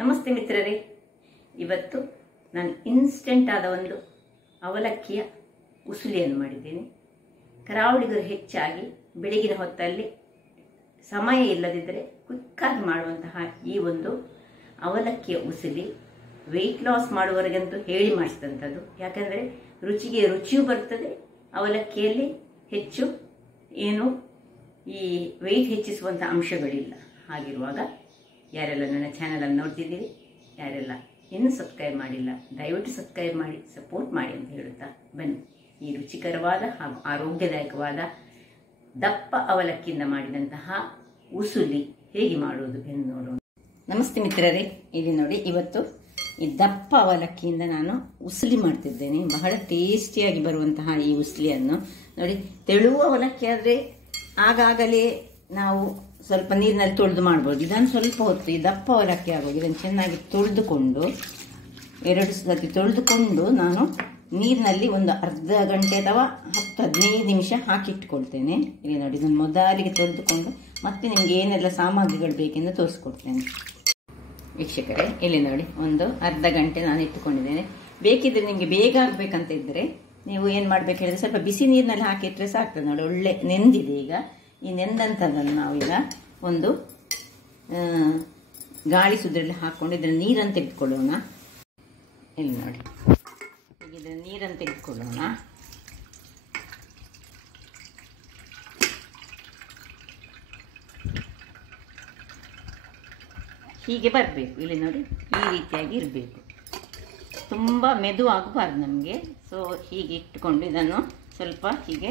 ನಮಸ್ತೆ ಮಿತ್ರರೇ, ಇವತ್ತು ನಾನು ಇನ್ಸ್ಟೆಂಟ್ ಆದ ಒಂದು ಅವಲಕ್ಕಿಯ ಉಸುಲಿಯನ್ನು ಮಾಡಿದ್ದೇನೆ. ಕರಾವಳಿಗರು ಹೆಚ್ಚಾಗಿ ಬೆಳಗಿನ ಹೊತ್ತಲ್ಲಿ ಸಮಯ ಇಲ್ಲದಿದ್ದರೆ ಕ್ವಿಕ್ಕಾಗಿ ಮಾಡುವಂತಹ ಈ ಒಂದು ಅವಲಕ್ಕಿಯ ಉಸುಲಿ ವೆಯ್ಟ್ ಲಾಸ್ ಮಾಡುವವರಿಗಂತೂ ಹೇಳಿ ಮಾಡಿಸಿದಂಥದ್ದು. ಯಾಕಂದರೆ ರುಚಿಗೆ ರುಚಿಯೂ ಬರ್ತದೆ, ಅವಲಕ್ಕಿಯಲ್ಲಿ ಹೆಚ್ಚು ಏನು ಈ ವೆಯ್ಟ್ ಹೆಚ್ಚಿಸುವಂಥ ಅಂಶಗಳಿಲ್ಲ. ಹಾಗಿರುವಾಗ ಯಾರೆಲ್ಲ ನನ್ನ ಚಾನಲನ್ನು ನೋಡ್ತಿದ್ದೀರಿ, ಯಾರೆಲ್ಲ ಇನ್ನೂ ಸಬ್ಸ್ಕ್ರೈಬ್ ಮಾಡಿಲ್ಲ, ದಯವಿಟ್ಟು ಸಬ್ಸ್ಕ್ರೈಬ್ ಮಾಡಿ ಸಪೋರ್ಟ್ ಮಾಡಿ ಅಂತ ಹೇಳುತ್ತಾ ಬನ್ನಿ ಈ ರುಚಿಕರವಾದ ಹಾಗೂ ಆರೋಗ್ಯದಾಯಕವಾದ ದಪ್ಪ ಅವಲಕ್ಕಿಯಿಂದ ಮಾಡಿದಂತಹ ಉಸುಲಿ ಹೇಗೆ ಮಾಡುವುದು ಎಂದು ನೋಡೋಣ. ನಮಸ್ತೆ ಮಿತ್ರರೇ, ಇಲ್ಲಿ ನೋಡಿ, ಇವತ್ತು ಈ ದಪ್ಪ ಅವಲಕ್ಕಿಯಿಂದ ನಾನು ಉಸುಲಿ ಮಾಡ್ತಿದ್ದೇನೆ. ಬಹಳ ಟೇಸ್ಟಿಯಾಗಿ ಬರುವಂತಹ ಈ ಉಸುಲಿಯನ್ನು ನೋಡಿ, ತೆಳುವ ಅವಲಕ್ಕಿ ಆದರೆ ಆಗಾಗಲೇ ನಾವು ಸ್ವಲ್ಪ ನೀರಿನಲ್ಲಿ ತೊಳೆದು ಮಾಡ್ಬೋದು. ಇದನ್ನು ಸ್ವಲ್ಪ ಹೊತ್ತು ಈ ದಪ್ಪ ಅವಲಕ್ಕಿ ಆಗೋದು, ಇದನ್ನು ಚೆನ್ನಾಗಿ ತೊಳೆದುಕೊಂಡು 2 ಸತಿ ತೊಳೆದುಕೊಂಡು ನಾನು ನೀರಿನಲ್ಲಿ ಒಂದು ಅರ್ಧ ಗಂಟೆ ಅಥವಾ 10-15 ನಿಮಿಷ ಹಾಕಿಟ್ಕೊಳ್ತೇನೆ. ಇಲ್ಲಿ ನೋಡಿ, ಇದನ್ನು ಮೊದಲಿಗೆ ತೊಳೆದುಕೊಂಡು ಮತ್ತೆ ನಿಮ್ಗೆ ಏನೆಲ್ಲ ಸಾಮಗ್ರಿಗಳು ಬೇಕೆಂದು ತೋರಿಸ್ಕೊಡ್ತೇನೆ. ವೀಕ್ಷಕರೇ, ಇಲ್ಲಿ ನೋಡಿ, ಒಂದು ಅರ್ಧ ಗಂಟೆ ನಾನು ಇಟ್ಟುಕೊಂಡಿದ್ದೇನೆ. ಬೇಕಿದ್ರೆ ನಿಮಗೆ ಬೇಗ ಆಗಬೇಕಂತ ಇದ್ದರೆ ನೀವು ಏನು ಮಾಡಬೇಕು ಹೇಳಿದ್ರೆ ಸ್ವಲ್ಪ ಬಿಸಿ ನೀರಿನಲ್ಲಿ ಹಾಕಿಟ್ರೆ ಸಾಕ್ತದೆ. ನೋಡಿ, ಒಳ್ಳೆ ನೆಂದಿದೆ. ಈಗ ಈ ನೆಂದಂಥದ್ದನ್ನು ನಾವೀಗ ಒಂದು ಗಾಳಿ ಸುದ್ರಲ್ಲಿ ಹಾಕ್ಕೊಂಡು ಇದರ ನೀರನ್ನು ತೆಗೆದುಕೊಳ್ಳೋಣ. ಇಲ್ಲಿ ನೋಡಿ, ಈಗ ಇದರ ನೀರನ್ನು ತೆಗೆದುಕೊಳ್ಳೋಣ. ಹೀಗೆ ಬರಬೇಕು. ಇಲ್ಲಿ ನೋಡಿ, ಈ ರೀತಿಯಾಗಿ ಇರಬೇಕು. ತುಂಬ ಮೆದು ಆಗಬಾರ್ದು ನಮಗೆ. ಸೊ ಹೀಗೆ ಇಟ್ಟುಕೊಂಡು ಇದನ್ನು ಸ್ವಲ್ಪ ಹೀಗೆ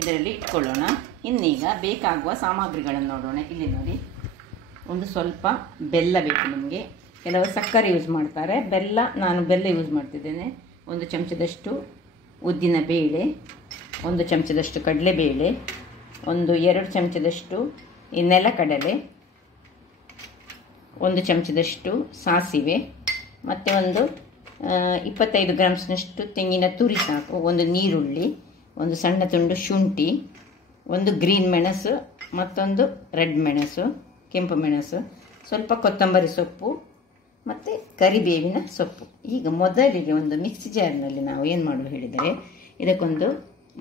ಇದರಲ್ಲಿ ಇಟ್ಕೊಳ್ಳೋಣ. ಇನ್ನೀಗ ಬೇಕಾಗುವ ಸಾಮಗ್ರಿಗಳನ್ನು ನೋಡೋಣ. ಇಲ್ಲಿ ನೋಡಿ, ಒಂದು ಸ್ವಲ್ಪ ಬೆಲ್ಲ ಬೇಕು ನಮಗೆ. ಕೆಲವರು ಸಕ್ಕರೆ ಯೂಸ್ ಮಾಡ್ತಾರೆ, ನಾನು ಬೆಲ್ಲ ಯೂಸ್ ಮಾಡ್ತಿದ್ದೇನೆ. 1 ಚಮಚದಷ್ಟು ಉದ್ದಿನ ಬೇಳೆ, 1 ಚಮಚದಷ್ಟು ಕಡಲೆಬೇಳೆ, 2 ಚಮಚದಷ್ಟು ಈ ನೆಲಕಡಲೆ, 1 ಚಮಚದಷ್ಟು ಸಾಸಿವೆ, ಮತ್ತು ಒಂದು 25 ಗ್ರಾಮ್ಸ್ನಷ್ಟು ತೆಂಗಿನ ತುರಿ ಸಾಕು, 1 ನೀರುಳ್ಳಿ, 1 ಸಣ್ಣ ತುಂಡು ಶುಂಠಿ, 1 ಗ್ರೀನ್ ಮೆಣಸು, ಮತ್ತೊಂದು ರೆಡ್ ಮೆಣಸು, ಕೆಂಪು ಮೆಣಸು, ಸ್ವಲ್ಪ ಕೊತ್ತಂಬರಿ ಸೊಪ್ಪು ಮತ್ತು ಕರಿಬೇವಿನ ಸೊಪ್ಪು. ಈಗ ಮೊದಲಿಗೆ ಒಂದು ಮಿಕ್ಸಿ ಜಾರ್ನಲ್ಲಿ ನಾವು ಏನು ಮಾಡುವ ಹೇಳಿದರೆ ಇದಕ್ಕೊಂದು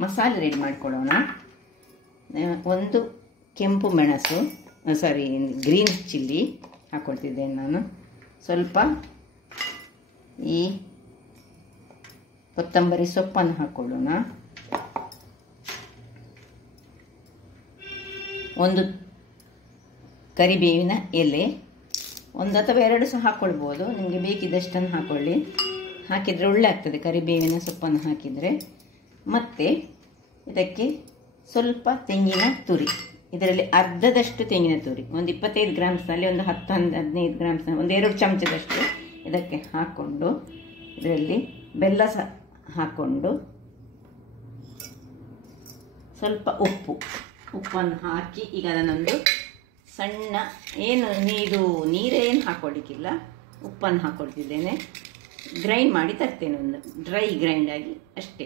ಮಸಾಲೆ ರೆಡಿ ಮಾಡಿಕೊಳ್ಳೋಣ. 1 ಕೆಂಪು ಮೆಣಸು, ಗ್ರೀನ್ ಚಿಲ್ಲಿ ಹಾಕ್ಕೊಳ್ತಿದ್ದೇನೆ ನಾನು. ಸ್ವಲ್ಪ ಈ ಕೊತ್ತಂಬರಿ ಸೊಪ್ಪನ್ನು ಹಾಕ್ಕೊಳ್ಳೋಣ. 1 ಕರಿಬೇವಿನ ಎಲೆ, 1 ಅಥವಾ 2 ಸಹ ಹಾಕ್ಕೊಳ್ಬೋದು, ನಿಮಗೆ ಬೇಕಿದ್ದಷ್ಟನ್ನು ಹಾಕ್ಕೊಳ್ಳಿ. ಹಾಕಿದರೆ ಒಳ್ಳೆ ಆಗ್ತದೆ ಕರಿಬೇವಿನ ಸೊಪ್ಪನ್ನು ಹಾಕಿದರೆ. ಮತ್ತು ಇದಕ್ಕೆ ಸ್ವಲ್ಪ ತೆಂಗಿನ ತುರಿ, ಇದರಲ್ಲಿ ಅರ್ಧದಷ್ಟು ತೆಂಗಿನ ತುರಿ, ಒಂದು 25 ಗ್ರಾಮ್ಸ್ನಲ್ಲಿ ಒಂದು 10-15 ಗ್ರಾಮ್ಸ್, ಒಂದು 2 ಚಮಚದಷ್ಟು ಇದಕ್ಕೆ ಹಾಕ್ಕೊಂಡು ಇದರಲ್ಲಿ ಬೆಲ್ಲ ಸಹ ಹಾಕ್ಕೊಂಡು ಸ್ವಲ್ಪ ಉಪ್ಪನ್ನು ಹಾಕಿ ಈಗ ಅದನ್ನೊಂದು ಸಣ್ಣ ಇದು ನೀರೇನು ಹಾಕ್ಕೊಳ್ಳಿಕ್ಕಿಲ್ಲ, ಉಪ್ಪನ್ನು ಹಾಕ್ಕೊಳ್ತಿದ್ದೇನೆ. ಗ್ರೈಂಡ್ ಮಾಡಿ ತರ್ತೇನೆ, ಒಂದು ಡ್ರೈ ಗ್ರೈಂಡ್ ಆಗಿ ಅಷ್ಟೇ.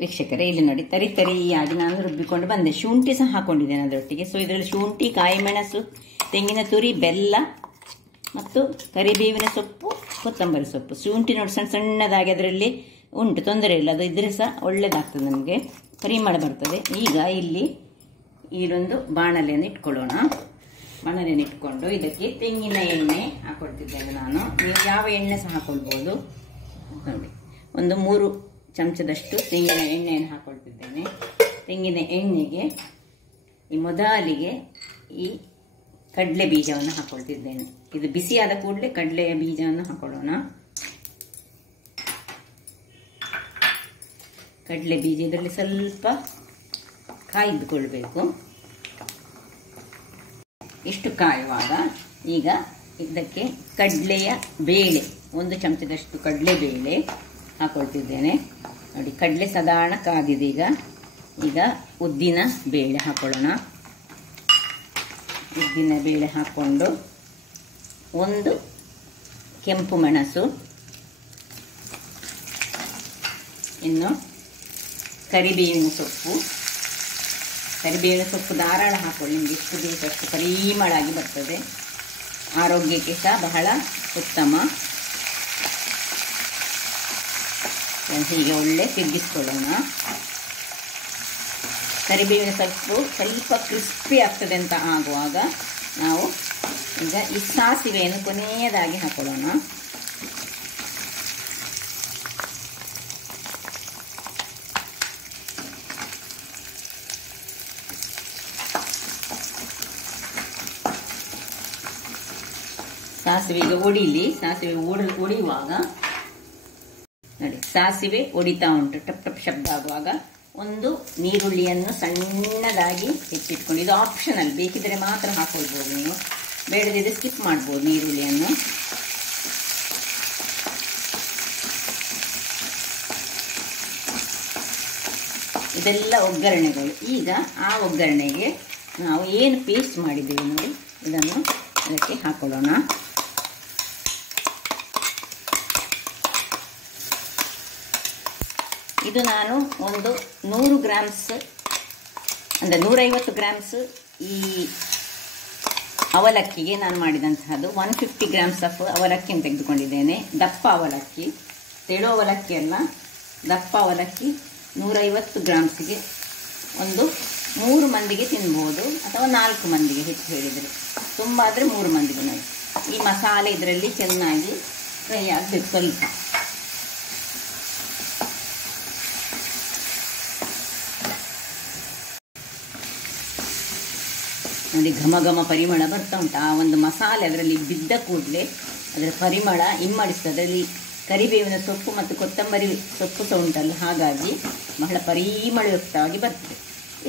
ವೀಕ್ಷಕರೇ, ಇಲ್ಲಿ ನೋಡಿ, ತರಿಯಾಗಿ ನಾನು ರುಬ್ಬಿಕೊಂಡು ಬಂದೆ. ಶುಂಠಿ ಸಹ ಹಾಕ್ಕೊಂಡಿದ್ದೇನೆ ಅದರೊಟ್ಟಿಗೆ. ಸೊ ಇದರಲ್ಲಿ ಶುಂಠಿ, ಕಾಯಿ ಮೆಣಸು, ತೆಂಗಿನ ತುರಿ, ಬೆಲ್ಲ ಮತ್ತು ಕರಿಬೇವಿನ ಸೊಪ್ಪು, ಕೊತ್ತಂಬರಿ ಸೊಪ್ಪು. ಶುಂಠಿ ನೋಡಿ ಸಣ್ಣದಾಗಿ ಅದರಲ್ಲಿ ಉಂಟು, ತೊಂದರೆ ಇಲ್ಲ, ಅದು ಇದ್ರೆ ಸಹ ಒಳ್ಳೆಯದಾಗ್ತದೆ, ನಮಗೆ ಪರಿಮಳ ಬರ್ತದೆ. ಈಗ ಇಲ್ಲಿ ಇದೊಂದು ಬಾಣಲೆಯನ್ನು ಇಟ್ಕೊಳ್ಳೋಣ. ಬಾಣಲೆಯನ್ನು ಇಟ್ಕೊಂಡು ಇದಕ್ಕೆ ತೆಂಗಿನ ಎಣ್ಣೆ ಹಾಕ್ಕೊಳ್ತಿದ್ದೇನೆ ನಾನು. ನೀವು ಯಾವ ಎಣ್ಣೆ ಸಹ ಹಾಕ್ಕೊಳ್ಬೋದು. ನೋಡಿ, ಒಂದು 3 ಚಮಚದಷ್ಟು ತೆಂಗಿನ ಎಣ್ಣೆಯನ್ನು ಹಾಕ್ಕೊಳ್ತಿದ್ದೇನೆ. ತೆಂಗಿನ ಎಣ್ಣೆಗೆ ಈ ಮೊದಲಿಗೆ ಈ ಕಡಲೆ ಬೀಜವನ್ನು ಹಾಕ್ಕೊಳ್ತಿದ್ದೇನೆ. ಇದು ಬಿಸಿಯಾದ ಕೂಡಲೇ ಕಡಲೆಯ ಬೀಜವನ್ನು ಹಾಕೊಳ್ಳೋಣ. ಕಡಲೆ ಬೀಜ ಇದರಲ್ಲಿ ಸ್ವಲ್ಪ ಕಾಯ್ದುಕೊಳ್ಬೇಕು. ಇಷ್ಟು ಕಾಯುವಾಗ ಈಗ ಇದಕ್ಕೆ ಕಡಲೆಯ ಬೇಳೆ, 1 ಚಮಚದಷ್ಟು ಕಡಲೆ ಬೇಳೆ ಹಾಕ್ಕೊಳ್ತಿದ್ದೇನೆ. ನೋಡಿ, ಕಡಲೆ ಸಾಧಾರಣ ಕಾದಿದೆ. ಈಗ ಉದ್ದಿನ ಬೇಳೆ ಹಾಕೊಳ್ಳೋಣ. ಉದ್ದಿನ ಬೇಳೆ ಹಾಕ್ಕೊಂಡು 1 ಕೆಂಪು ಮೆಣಸು, ಇನ್ನು ಕರಿಬೇವಿನ ಸೊಪ್ಪು, ಕರಿಬೇವಿನ ಸೊಪ್ಪು ಧಾರಾಳ ಹಾಕೊಳ್ಳಿ, ನಿಮಗೆ ಎಷ್ಟು ಬೇಕಷ್ಟು ಪರಿಮಳಾಗಿ ಬರ್ತದೆ. ಆರೋಗ್ಯಕ್ಕೆ ಸಹ ಬಹಳ ಉತ್ತಮ. ಹೀಗೆ ಒಳ್ಳೆ ತಿರುಗಿಸ್ಕೊಳ್ಳೋಣ. ಕರಿಬೇವಿನ ಸೊಪ್ಪು ಸ್ವಲ್ಪ ಕ್ರಿಸ್ಪಿ ಆಗ್ತದೆ ಅಂತ ಆಗುವಾಗ ನಾವು ಈಗ ಈ ಸಾಸಿವೆಯನ್ನು ಕೊನೆಯದಾಗಿ ಹಾಕೊಳ್ಳೋಣ. ಸಾಸಿವೆಗೆ ಒಡಿಲಿ. ಸಾಸಿವೆ ಒಡೆಯುವಾಗ ನೋಡಿ, ಸಾಸಿವೆ ಒಡಿತಾ ಉಂಟು, ಟಪ್ ಟಪ್ ಶಬ್ದ ಆಗುವಾಗ ಒಂದು ನೀರುಳ್ಳಿಯನ್ನು ಸಣ್ಣದಾಗಿ ಹೆಚ್ಚಿಟ್ಕೊಂಡು, ಇದು ಆಪ್ಷನಲ್, ಬೇಕಿದ್ರೆ ಮಾತ್ರ ಹಾಕೊಳ್ಬೋದು, ನೀವು ಬೇಡದಿದ್ರೆ ಸ್ಕಿಪ್ ಮಾಡ್ಬೋದು ನೀರುಳ್ಳಿಯನ್ನು. ಇದೆಲ್ಲ ಒಗ್ಗರಣೆಗಳು. ಈಗ ಆ ಒಗ್ಗರಣೆಗೆ ನಾವು ಏನು ಪೇಸ್ಟ್ ಮಾಡಿದ್ದೇವೆ ನೋಡಿ, ಇದನ್ನು ಅದಕ್ಕೆ ಹಾಕೊಳ್ಳೋಣ. ಇದು ನಾನು ಒಂದು 100 ಗ್ರಾಮ್ಸ್ ಅಂದರೆ 150 ಗ್ರಾಮ್ಸ್ ಈ ಅವಲಕ್ಕಿಗೆ ನಾನು ಮಾಡಿದಂತಹದ್ದು. 150 ಗ್ರಾಮ್ಸ್ ಆಫ್ ಅವಲಕ್ಕಿಯನ್ನು ತೆಗೆದುಕೊಂಡಿದ್ದೇನೆ. ದಪ್ಪ ಅವಲಕ್ಕಿ, ತೆಳು ಅವಲಕ್ಕಿ ಅಲ್ಲ, ದಪ್ಪ ಅವಲಕ್ಕಿ. 150 ಗ್ರಾಮ್ಸ್ಗೆ ಒಂದು 3 ಮಂದಿಗೆ ತಿನ್ಬೋದು, ಅಥವಾ 4 ಮಂದಿಗೆ ಹೆಚ್ಚು ಹೇಳಿದರೆ. ತುಂಬ ಆದರೆ 3 ಮಂದಿಗೆ. ನೋಡಿ, ಈ ಮಸಾಲೆ ಇದರಲ್ಲಿ ಚೆನ್ನಾಗಿ ಫ್ರೈ ಆಗಬೇಕು ಸ್ವಲ್ಪ. ನೋಡಿ, ಘಮ ಘಮ ಪರಿಮಳ ಬರ್ತಾ ಉಂಟು. ಆ ಒಂದು ಮಸಾಲೆ ಅದರಲ್ಲಿ ಬಿದ್ದ ಕೂಡಲೇ ಅದರ ಪರಿಮಳ ಇಮ್ಮಡಿಸ್ತದೆ. ಅದರಲ್ಲಿ ಕರಿಬೇವಿನ ಸೊಪ್ಪು ಮತ್ತು ಕೊತ್ತಂಬರಿ ಸೊಪ್ಪು ಸಹ ಉಂಟಲ್ಲ, ಹಾಗಾಗಿ ಬಹಳ ಪರಿಮಳಯುಕ್ತವಾಗಿ ಬರ್ತದೆ.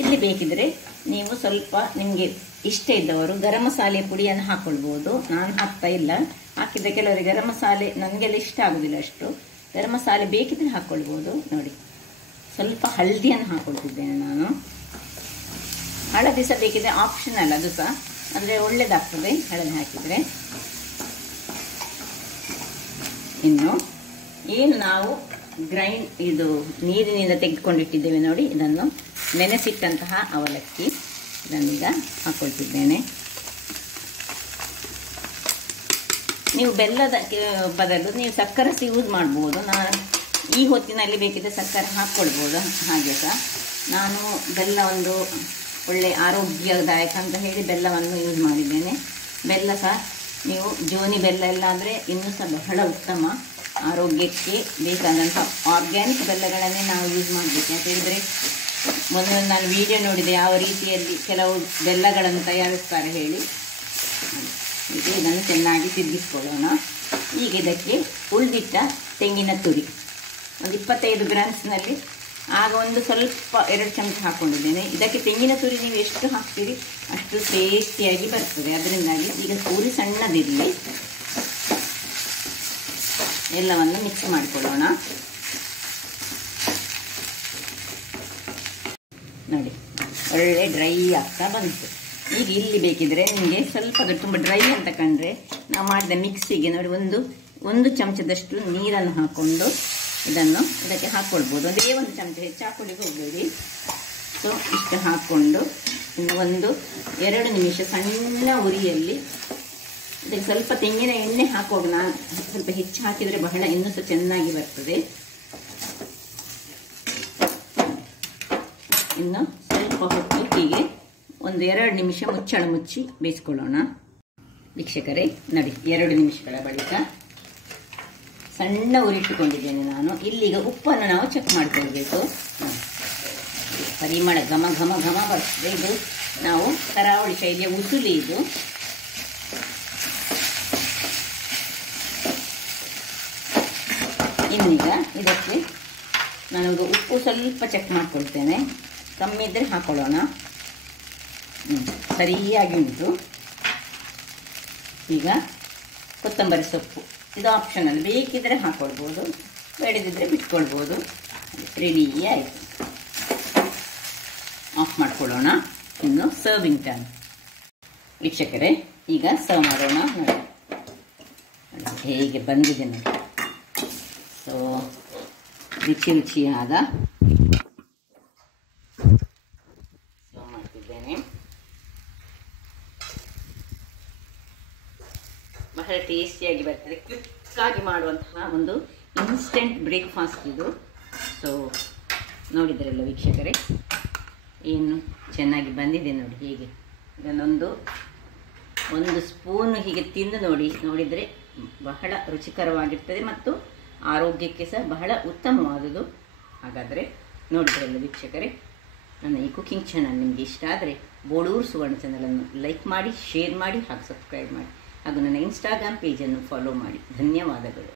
ಇಲ್ಲಿ ಬೇಕಿದ್ರೆ ನೀವು ಸ್ವಲ್ಪ ನಿಮಗೆ ಇಷ್ಟ ಇದ್ದವರು ಗರಂ ಮಸಾಲೆ ಪುಡಿಯನ್ನು ಹಾಕ್ಕೊಳ್ಬೋದು. ನಾನು ಹಾಕ್ತಾ ಇಲ್ಲ. ಹಾಕಿದ್ರೆ ಕೆಲವರಿಗೆ ಗರಂ ಮಸಾಲೆ ನನಗೆಲ್ಲ ಇಷ್ಟ ಆಗೋದಿಲ್ಲ ಅಷ್ಟು. ಗರಂ ಮಸಾಲೆ ಬೇಕಿದ್ರೆ ಹಾಕ್ಕೊಳ್ಬೋದು. ನೋಡಿ, ಸ್ವಲ್ಪ ಹಳದಿಯನ್ನು ಹಾಕ್ಕೊಳ್ತಿದ್ದೇನೆ ನಾನು. ಹಳದಿ ಸಹ ಬೇಕಿದ್ರೆ ಆಪ್ಷನಲ್, ಅದು ಸಹ, ಅಂದರೆ ಒಳ್ಳೆಯದಾಗ್ತದೆ ಹಳದಿ ಹಾಕಿದರೆ. ಇನ್ನು ಏನು ನಾವು ಇದು ನೀರಿನಿಂದ ತೆಗೆದುಕೊಂಡಿಟ್ಟಿದ್ದೇವೆ ನೋಡಿ, ಇದನ್ನು ನೆನೆಸಿಟ್ಟಂತಹ ಅವಲಕ್ಕಿ, ಇದನ್ನೀಗ ಹಾಕ್ಕೊಳ್ತಿದ್ದೇನೆ. ನೀವು ಬೆಲ್ಲದ ಬದಲು ನೀವು ಸಕ್ಕರೆ ಸಹ ಯೂಸ್ ಮಾಡ್ಬೋದು. ನಾನು ಈ ಹೊತ್ತಿನಲ್ಲಿ ಬೇಕಿದ್ರೆ ಸಕ್ಕರೆ ಹಾಕ್ಕೊಳ್ಬೋದು. ಹಾಗೆ ಸಹ ನಾನು ಬೆಲ್ಲ ಒಂದು ಒಳ್ಳೆ ಆರೋಗ್ಯದಾಯಕ ಅಂತ ಹೇಳಿ ಬೆಲ್ಲವನ್ನು ಯೂಸ್ ಮಾಡಿದ್ದೇನೆ. ಬೆಲ್ಲ ಸಹ ನೀವು ಜೋನಿ ಬೆಲ್ಲ ಎಲ್ಲ ಆದರೆ ಇನ್ನೂ ಸಹ ಬಹಳ ಉತ್ತಮ. ಆರೋಗ್ಯಕ್ಕೆ ಬೇಕಾದಂಥ ಆರ್ಗ್ಯಾನಿಕ್ ಬೆಲ್ಲಗಳನ್ನೇ ನಾವು ಯೂಸ್ ಮಾಡಬೇಕು. ಅಂತ ಹೇಳಿದರೆ ಮೊನ್ನೆ ನಾನು ವಿಡಿಯೋ ನೋಡಿದೆ ಯಾವ ರೀತಿಯಲ್ಲಿ ಕೆಲವು ಬೆಲ್ಲಗಳನ್ನು ತಯಾರಿಸ್ತಾರೆ ಹೇಳಿ. ಈಗ ಇದನ್ನು ಚೆನ್ನಾಗಿ ತಿರುಗಿಸ್ಕೊಳ್ಳೋಣ. ಈಗ ಇದಕ್ಕೆ ಉಳಿದಿಟ್ಟ ತೆಂಗಿನ ತುರಿ ಒಂದು 25 ಗ್ರಾಮ್ಸ್ನಲ್ಲಿ, ಆಗ ಒಂದು ಸ್ವಲ್ಪ 2 ಚಮಚ ಹಾಕ್ಕೊಂಡಿದ್ದೇನೆ. ಇದಕ್ಕೆ ತೆಂಗಿನ ತುರಿ ನೀವು ಎಷ್ಟು ಹಾಕ್ತೀರಿ ಅಷ್ಟು ಟೇಸ್ಟಿಯಾಗಿ ಬರ್ತದೆ. ಅದರಿಂದಾಗಿ ಈಗ ತುರಿ ಸಣ್ಣದಿರಲಿ, ಎಲ್ಲವನ್ನು ಮಿಕ್ಸ್ ಮಾಡಿಕೊಳ್ಳೋಣ. ನೋಡಿ, ಒಳ್ಳೆ ಡ್ರೈ ಆಗ್ತಾ ಬಂತು. ಈಗ ಇಲ್ಲಿ ಬೇಕಿದ್ರೆ ನಿಮಗೆ ಸ್ವಲ್ಪ ತುಂಬ ಡ್ರೈ ಅಂತ ಕಂಡ್ರೆ ನಾವು ಮಾಡಿದ ಮಿಕ್ಸಿಗೆ ನೋಡಿ ಒಂದು ಚಮಚದಷ್ಟು ನೀರನ್ನು ಹಾಕ್ಕೊಂಡು ಇದನ್ನು ಇದಕ್ಕೆ ಹಾಕ್ಕೊಳ್ಬೋದು. ಒಂದೇ 1 ಚಮಚ, ಹೆಚ್ಚು ಹಾಕೊಳ್ಳಿಕ್ಕೆ ಹೋಗಬೇಡಿ. ಸೊ ಇಷ್ಟು ಹಾಕ್ಕೊಂಡು ಒಂದು 2 ನಿಮಿಷ ಸಣ್ಣ ಉರಿಯಲ್ಲಿ ಇದಕ್ಕೆ ಸ್ವಲ್ಪ ತೆಂಗಿನ ಎಣ್ಣೆ ಹಾಕೋಣ. ಸ್ವಲ್ಪ ಹೆಚ್ಚು ಹಾಕಿದರೆ ಬಹಳ ಇನ್ನೂ ಸಹ ಚೆನ್ನಾಗಿ ಬರ್ತದೆ. ಇನ್ನು ಸ್ವಲ್ಪ ಹೊತ್ತಿಗೆ ಒಂದು 2 ನಿಮಿಷ ಮುಚ್ಚಳ ಮುಚ್ಚಿ ಬೇಯಿಸ್ಕೊಳ್ಳೋಣ. ವೀಕ್ಷಕರೇ ನೋಡಿ, 2 ನಿಮಿಷಗಳ ಬಳಿಕ ಸಣ್ಣ ಉರಿಟ್ಟುಕೊಂಡಿದ್ದೇನೆ ನಾನು. ಇಲ್ಲಿಗ ಉಪ್ಪನ್ನು ನಾವು ಚೆಕ್ ಮಾಡಿಕೊಳ್ಬೇಕು. ಪರಿಮಳ ಘಮ ಘಮ ಘಮ ಬರ್ತದೆ. ಇದು ನಾವು ಕರಾವಳಿ ಶೈಲಿಯ ಉಸುಲಿ ಇದು. ಇನ್ನೀಗ ಇದಕ್ಕೆ ನಾನು ಉಪ್ಪು ಸ್ವಲ್ಪ ಚೆಕ್ ಮಾಡ್ಕೊಳ್ತೇನೆ. ಕಮ್ಮಿ ಇದ್ದರೆ ಹಾಕೊಳ್ಳೋಣ. ಸರಿಯಾಗಿ ಉಂಟು. ಈಗ ಕೊತ್ತಂಬರಿ ಸೊಪ್ಪು, ಇದು ಆಪ್ಷನಲ್, ಬೇಕಿದ್ರೆ ಹಾಕ್ಕೊಳ್ಬೋದು, ಬೇಡದಿದ್ದರೆ ಬಿಟ್ಕೊಳ್ಬೋದು. ರೆಡಿ ಆಯಿತು. ಆಫ್ ಮಾಡ್ಕೊಳ್ಳೋಣ. ಇನ್ನು ಸರ್ವಿಂಗ್ ಟೈಮ್. ವೀಕ್ಷಕರೇ, ಈಗ ಸರ್ವ್ ಮಾಡೋಣ. ನೋಡಿ ಹೇಗೆ ಬಂದಿದೆ ನೋಡಿ. ಸೊ ರುಚಿ ರುಚಿಯಾದ ಸರ್ವ್ ಮಾಡ್ತಿದ್ದೇನೆ. ಬಹಳ ಟೇಸ್ಟಿಯಾಗಿ ಬರ್ತದೆ. ಕ್ವಿಕ್ಕಾಗಿ ಮಾಡುವಂತಹ ಒಂದು ಇನ್ಸ್ಟೆಂಟ್ ಬ್ರೇಕ್ಫಾಸ್ಟ್ ಇದು. ಸೊ ನೋಡಿದ್ರಲ್ಲ ವೀಕ್ಷಕರೇ, ಏನು ಚೆನ್ನಾಗಿ ಬಂದಿದೆ ನೋಡಿ. ಹೀಗೆ ಇದನ್ನೊಂದು ಸ್ಪೂನು ಹೀಗೆ ತಿಂದು ನೋಡಿದರೆ ಬಹಳ ರುಚಿಕರವಾಗಿರ್ತದೆ ಮತ್ತು ಆರೋಗ್ಯಕ್ಕೆ ಸಹ ಬಹಳ ಉತ್ತಮವಾದುದು. ಹಾಗಾದರೆ ನೋಡಿದ್ರಲ್ಲ ವೀಕ್ಷಕರೇ, ನನ್ನ ಈ ಕುಕಿಂಗ್ ಚಾನಲ್ ನಿಮಗೆ ಇಷ್ಟ ಆದರೆ ಬೋಳೂರು ಸುವರ್ಣ ಚಾನಲನ್ನು ಲೈಕ್ ಮಾಡಿ, ಶೇರ್ ಮಾಡಿ ಹಾಗೂ ಸಬ್ಸ್ಕ್ರೈಬ್ ಮಾಡಿ ಹಾಗೂ ನನ್ನ ಇನ್ಸ್ಟಾಗ್ರಾಮ್ ಪೇಜನ್ನು ಫಾಲೋ ಮಾಡಿ. ಧನ್ಯವಾದಗಳು.